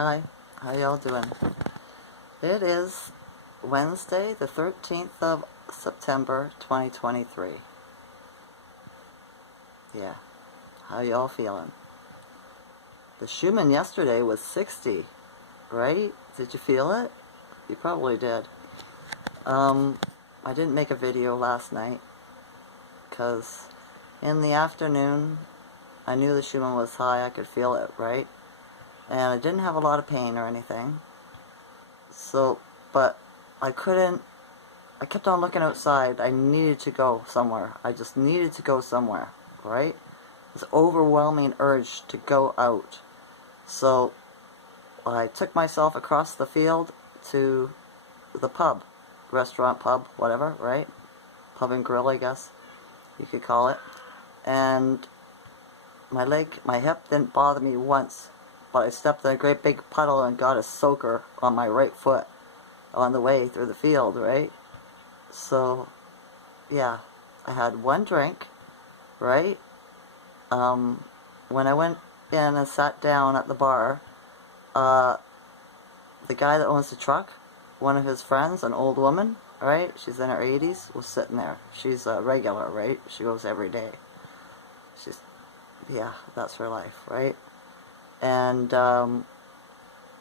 Hi, how y'all doing? It is Wednesday, the 13th of September, 2023. Yeah, how y'all feeling? The Schumann yesterday was 60, right? Did you feel it? You probably did. I didn't make a video last night because in the afternoon I knew the Schumann was high, I could feel it, right? And I didn't have a lot of pain or anything. So, but I kept on looking outside. I needed to go somewhere. I just needed to go somewhere, right? This overwhelming urge to go out. So I took myself across the field to the pub, restaurant, pub, whatever, right? Pub and grill, I guess you could call it. And my hip didn't bother me once, but I stepped in a great big puddle and got a soaker on my right foot on the way through the field, right? So, yeah, I had one drink, right? When I went in and sat down at the bar, the guy that owns the truck, one of his friends, an old woman, right? She's in her 80s, was sitting there. She's a regular, right? She goes every day. Yeah, that's her life, right? And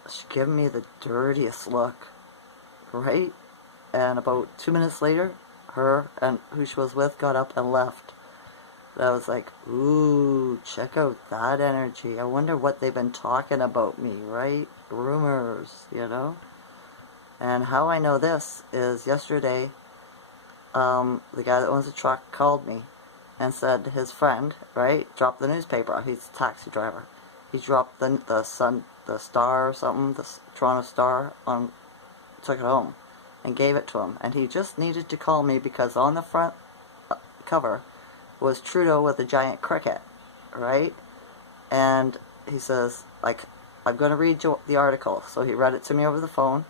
she gave me the dirtiest look, right? And about 2 minutes later, her and who she was with got up and left. And I was like, ooh, check out that energy. I wonder what they've been talking about me, right? Rumors, you know? And how I know this is yesterday, the guy that owns the truck called me and said his friend, right, dropped the newspaper. He's a taxi driver. He dropped the Star or something, the Toronto Star, took it home and gave it to him. And he just needed to call me because on the front cover was Trudeau with a giant cricket, right? And he says, like, I'm going to read you the article. So he read it to me over the phone.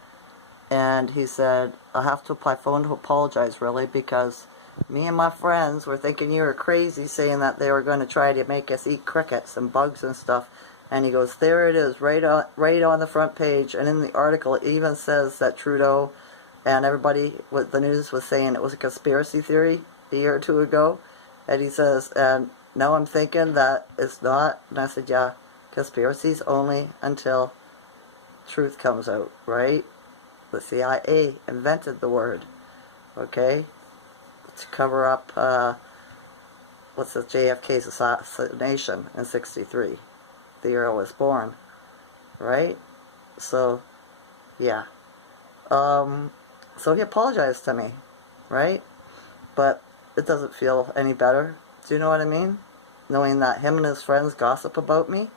And he said, I'll have to phone to apologize, really, because me and my friends were thinking you were crazy saying that they were going to try to make us eat crickets and bugs and stuff. And he goes, there it is, right on the front page. And in the article, it even says that Trudeau and everybody with the news was saying it was a conspiracy theory a year or two ago. And he says, and now I'm thinking that it's not. And I said, yeah, conspiracies only until truth comes out, right? The CIA invented the word, okay, to cover up, what's the JFK's assassination in '63, the year I was born, right? So, yeah. So he apologized to me, right? But it doesn't feel any better. Do you know what I mean? Knowing that him and his friends gossip about me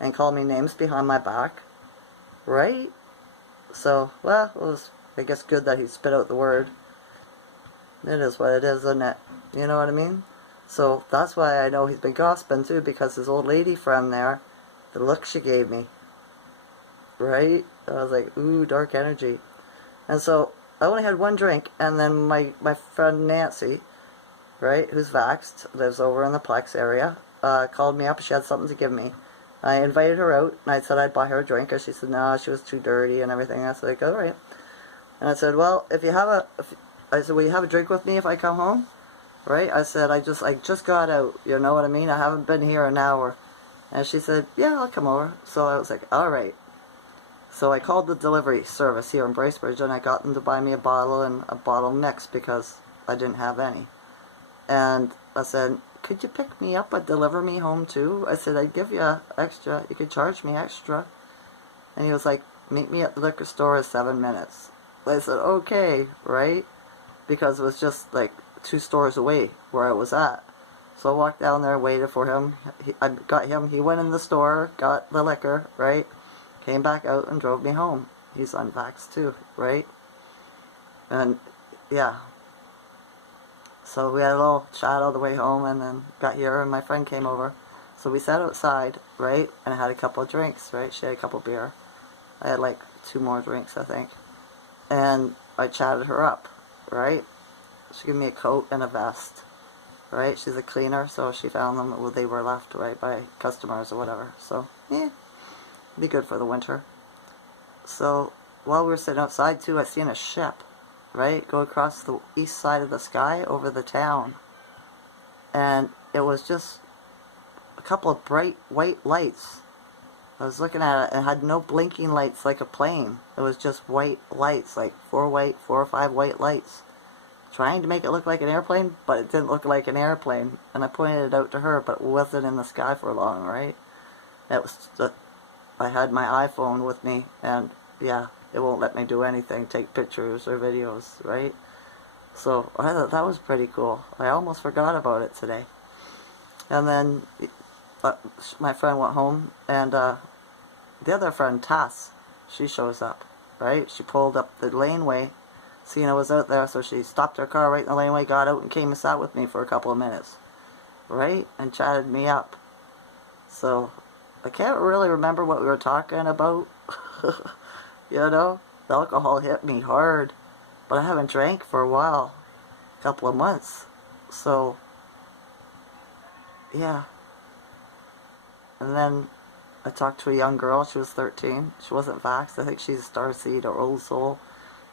and call me names behind my back, right? So, well, it was, I guess, good that he spit out the word. It is what it is, isn't it? You know what I mean? So, that's why I know he's been gossiping, too, because his old lady friend there, the look she gave me, right? I was like, ooh, dark energy. And so, I only had one drink, and then my friend Nancy, right, who's vaxxed, lives over in the Plex area, called me up. She had something to give me. I invited her out, and I said I'd buy her a drink, and she said no, she was too dirty and everything. I said, like, all right. And I said, well, I said, will you have a drink with me if I come home? Right? I said, I just got out, you know what I mean? I haven't been here an hour. And she said, yeah, I'll come over. So I was like, all right. So I called the delivery service here in Bracebridge, and I got them to buy me a bottle and a bottle mix because I didn't have any. And I said, could you pick me up and deliver me home too? I said, I'd give you extra. You could charge me extra. And he was like, meet me at the liquor store in 7 minutes. I said, okay, right? Because it was just like 2 stores away where I was at. So I walked down there, waited for him. I got him. He went in the store, got the liquor, right? Came back out and drove me home. He's unvaxxed too, right? And yeah. So we had a little chat all the way home, and then got here, and my friend came over. So we sat outside, right, and I had a couple of drinks, right? She had a couple of beer. I had like 2 more drinks, I think. And I chatted her up, right? She gave me a coat and a vest, right? She's a cleaner, so she found them. Well, they were left, right, by customers or whatever. So, yeah, be good for the winter. So while we were sitting outside too, I seen a ship, right, go across the east side of the sky over the town. And it was just a couple of bright white lights. I was looking at it and it had no blinking lights like a plane. It was just white lights, like four or five white lights. Trying to make it look like an airplane, but it didn't look like an airplane. And I pointed it out to her, but it wasn't in the sky for long, right? It was I had my iPhone with me, and yeah, it won't let me do anything, take pictures or videos, right? So I thought that was pretty cool. I almost forgot about it today. And then my friend went home, and the other friend, Tass, she shows up, right? She pulled up the laneway, seeing I was out there, so she stopped her car right in the laneway, got out, and came and sat with me for a couple of minutes, right? And chatted me up. So I can't really remember what we were talking about. You know, the alcohol hit me hard, but I haven't drank for a while, a couple of months. So yeah. And then I talked to a young girl. She was 13. She wasn't vaxxed. I think she's a starseed or old soul.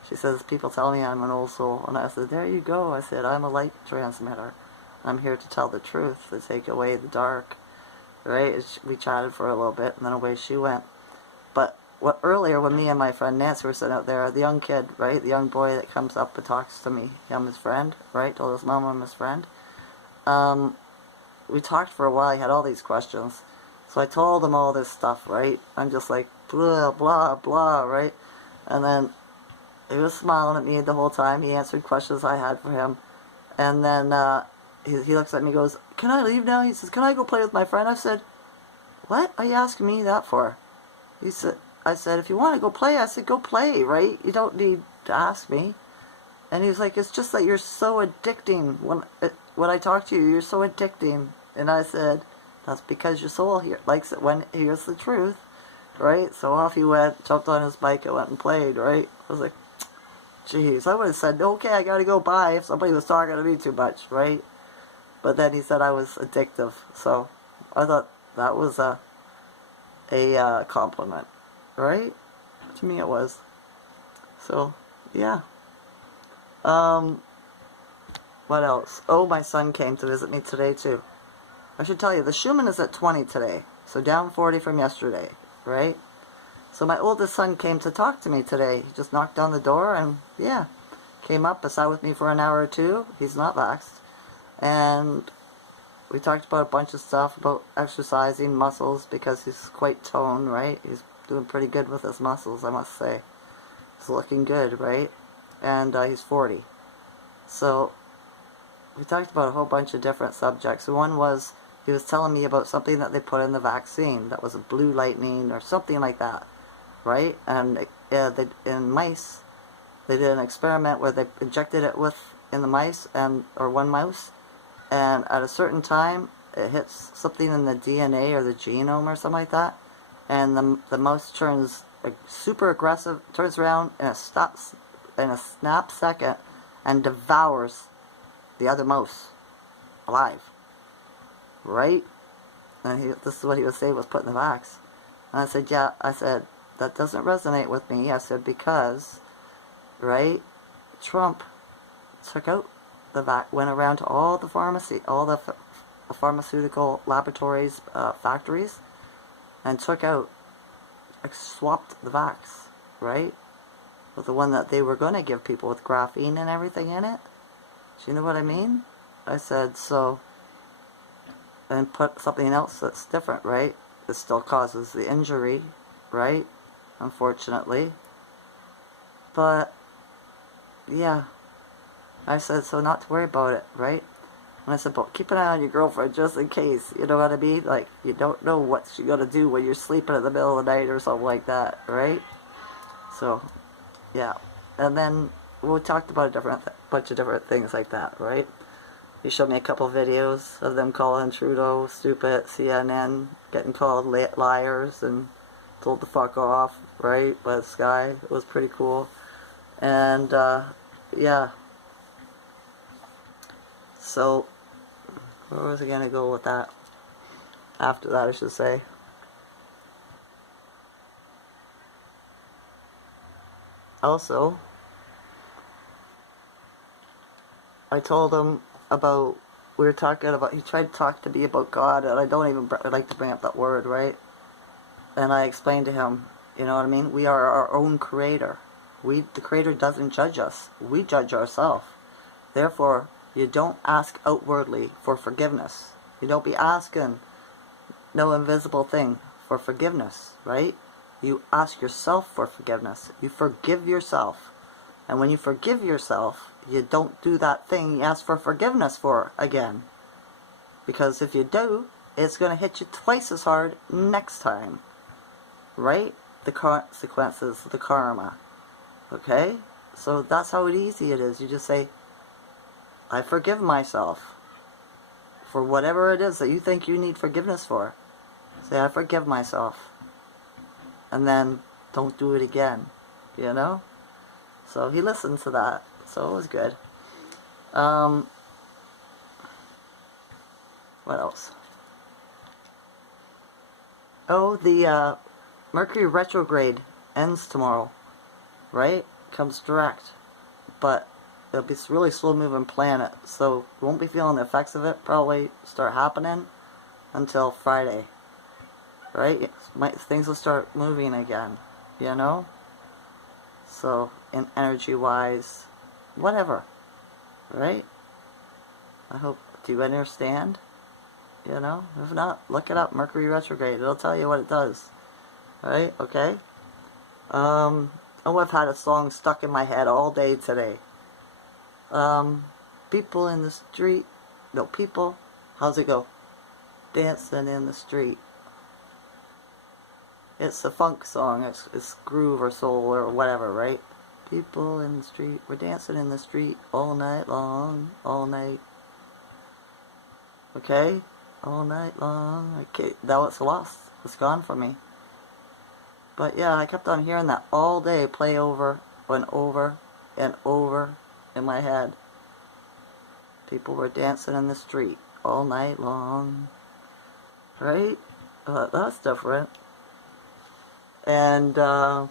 She says, people tell me I'm an old soul. And I said, there you go. I said, I'm a light transmitter. I'm here to tell the truth, to take away the dark. Right? We chatted for a little bit, and then away she went. But earlier, when me and my friend Nancy were sitting out there, the young kid, right, the young boy that comes up and talks to me, I'm his friend, right, told his mom I'm his friend. We talked for a while. He had all these questions. So I told him all this stuff, right? I'm just like, blah, blah, blah, right? And then he was smiling at me the whole time. He answered questions I had for him. And then he looks at me and goes, can I leave now? He says, can I go play with my friend? I said, what are you asking me that for? I said, if you want to go play, I said, go play, right? You don't need to ask me. And he was like, it's just that you're so addicting. When I talk to you, you're so addicting. And I said, that's because your soul likes it when it hears the truth, right? So off he went, jumped on his bike, and went and played, right? I was like, geez, I would have said, okay, I gotta go bye if somebody was talking to me too much, right? But then he said I was addictive, so I thought that was a compliment, right? To me it was. So, yeah. What else? Oh, my son came to visit me today too. I should tell you, the Schumann is at 20 today, so down 40 from yesterday, right? So my oldest son came to talk to me today. He just knocked on the door and, yeah, came up and sat with me for an hour or two. He's not vaxxed. And we talked about a bunch of stuff, about exercising muscles, because he's quite toned, right? He's doing pretty good with his muscles, I must say. He's looking good, right? And he's 40. So we talked about a whole bunch of different subjects. One was, he was telling me about something that they put in the vaccine that was a blue lightning or something like that, right? And in mice, they did an experiment where they injected it in the mice, or one mouse, and at a certain time, it hits something in the DNA or the genome or something like that, and the mouse turns super aggressive, turns around in a snap second, and devours the other mouse alive, right? And this is what he was saying was put in the vax. And I said, yeah, I said, that doesn't resonate with me. I said, because, right, Trump took out the vax, went around to all the pharmaceutical laboratories, factories, and took out, swapped the vax, right, with the one that they were going to give people with graphene and everything in it. Do you know what I mean? I said, so, and put something else that's different, right? It still causes the injury, right? Unfortunately. But, yeah. I said, so not to worry about it, right? And I said, but keep an eye on your girlfriend just in case, you know what I mean? Like, you don't know what she's going to do when you're sleeping in the middle of the night or something like that, right? So, yeah. And then we talked about a bunch of different things like that, right? He showed me a couple videos of them calling Trudeau stupid, CNN, getting called liars and told to fuck off, right, by this guy. It was pretty cool. And, yeah. So, where was I going to go with that? After that, I should say. Also, I told him about, we were talking about, he tried to talk to me about God, and I don't even like to bring up that word, right? And I explained to him, you know what I mean? We are our own creator. The creator doesn't judge us. We judge ourselves. Therefore, you don't ask outwardly for forgiveness. You don't be asking no invisible thing for forgiveness, right? You ask yourself for forgiveness. You forgive yourself. And when you forgive yourself, you don't do that thing you ask for forgiveness for again. Because if you do, it's going to hit you twice as hard next time. Right? The consequences, the karma. Okay? So that's how easy it is. You just say, I forgive myself for whatever it is that you think you need forgiveness for. Say, I forgive myself. And then don't do it again. You know? So he listened to that. So it was good. What else? Oh, the Mercury retrograde ends tomorrow. Right? Comes direct. But it'll be a really slow moving planet. So you won't be feeling the effects of it. Probably start happening until Friday. Right? Things will start moving again. You know? So, in energy-wise, whatever, right? I hope, do you understand? You know? If not, look it up, Mercury retrograde. It'll tell you what it does. Right? Okay? Oh, I've had a song stuck in my head all day today. People in the street, no, people, how's it go? Dancing in the street. It's a funk song, it's groove or soul or whatever, right? People in the street, we're dancing in the street all night long, all night. Okay? All night long. Okay, now it's lost. It's gone from me. But yeah, I kept on hearing that all day play over and over and over in my head. People were dancing in the street all night long. Right? That's different. And I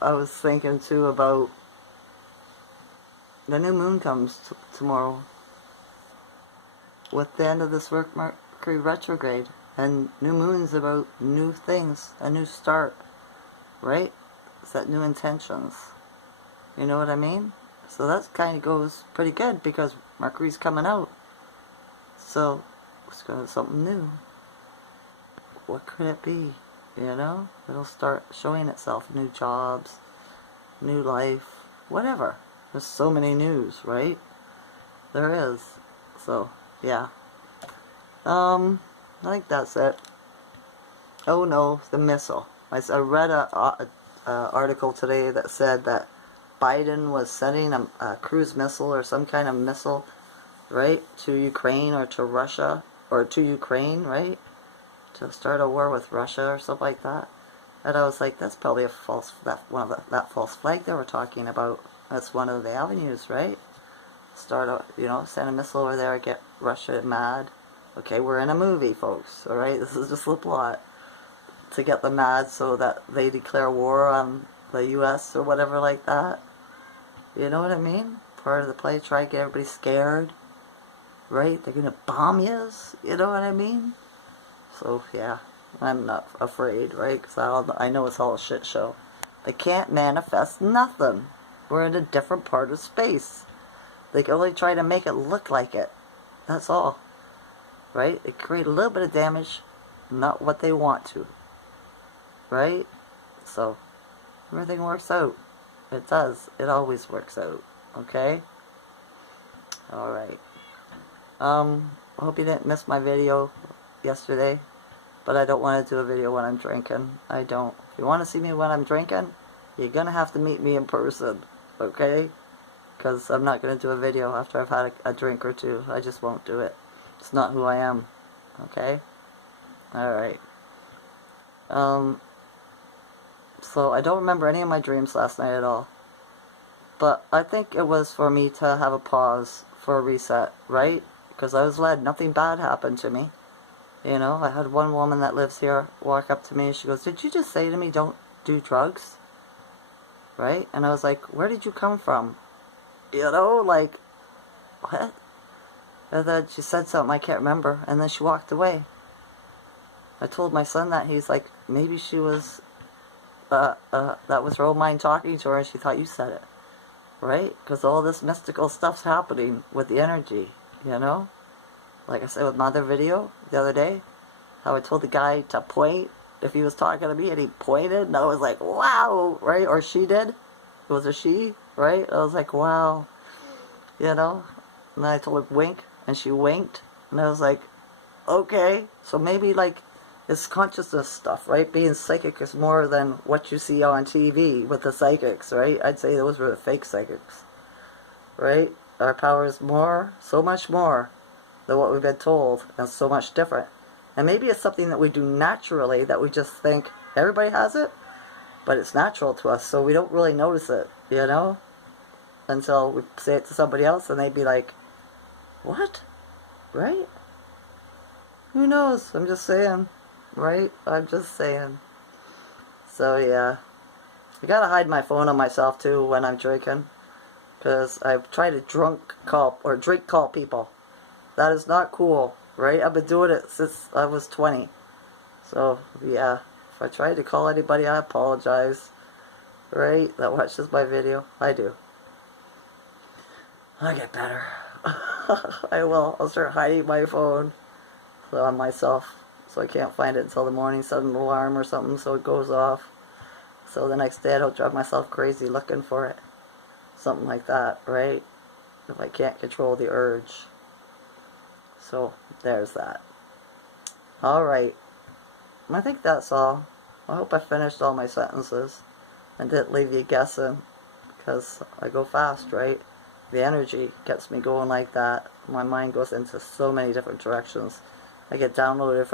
was thinking too about the new moon comes tomorrow with the end of this Mercury retrograde, and new moon's about new things, a new start, right? Set new intentions. You know what I mean? So that kind of goes pretty good because Mercury's coming out. So it's going to be something new. What could it be? You know, it'll start showing itself. New jobs, new life, whatever. There's so many news, right? There is. So, yeah. I think that's it. Oh no, the missile. I read a article today that said that Biden was sending a cruise missile or some kind of missile, right, to Ukraine or to Russia, or to Ukraine, right? To start a war with Russia or something like that. And I was like, that's probably a false, that false flag they were talking about. That's one of the avenues, right? Start a, send a missile over there, get Russia mad. Okay, we're in a movie, folks, alright? This is just the plot. To get them mad so that they declare war on the U.S. or whatever like that. You know what I mean? Part of the play, try to get everybody scared. Right? They're gonna bomb yous. You know what I mean? So, yeah, I'm not afraid, right? Because I know it's all a shit show. They can't manifest nothing. We're in a different part of space. They can only try to make it look like it. That's all. Right? They create a little bit of damage, not what they want to. Right? So, everything works out. It does. It always works out. Okay? Alright. I hope you didn't miss my video yesterday, but I don't want to do a video when I'm drinking. I don't. If you want to see me when I'm drinking, you're going to have to meet me in person, okay? Because I'm not going to do a video after I've had a drink or two. I just won't do it. It's not who I am, okay? Alright. So I don't remember any of my dreams last night at all. But I think it was for me to have a pause for a reset, right? Because I was led. Nothing bad happened to me. You know, I had one woman that lives here walk up to me and she goes, "Did you just say to me don't do drugs?" right? And I was like, where did you come from? You know, like, what? And then she said something I can't remember, and then she walked away. I told my son that. He's like, maybe she was, that was her own mind talking to her, and she thought you said it, right? Because all this mystical stuff's happening with the energy, you know? Like I said with my other video the other day, how I told the guy to point if he was talking to me, and he pointed, and I was like, wow, right? Or she did. It was a she, right? I was like, wow, you know? And then I told her wink, and she winked, and I was like, okay, so maybe like it's consciousness stuff, right? Being psychic is more than what you see on TV with the psychics, right? I'd say those were the fake psychics, right? Our power is more, so much more than what we've been told, and so much different. And maybe it's something that we do naturally that we just think everybody has it, but it's natural to us, so we don't really notice it, you know? Until we say it to somebody else and they'd be like, what? Right? Who knows? I'm just saying. Right? I'm just saying. So yeah. I gotta hide my phone on myself too when I'm drinking. Because I try to drink call people. That is not cool. Right? I've been doing it since I was 20. So yeah. If I try to call anybody, I apologize. Right? That watches my video. I do. I'll get better. I will. I'll start hiding my phone on myself so I can't find it until the morning, set an alarm or something so it goes off. So the next day I don't drive myself crazy looking for it. Something like that, right? If I can't control the urge. So there's that. Alright. I think that's all. I hope I finished all my sentences and didn't leave you guessing, because I go fast, right? The energy gets me going like that. My mind goes into so many different directions. I get downloaded from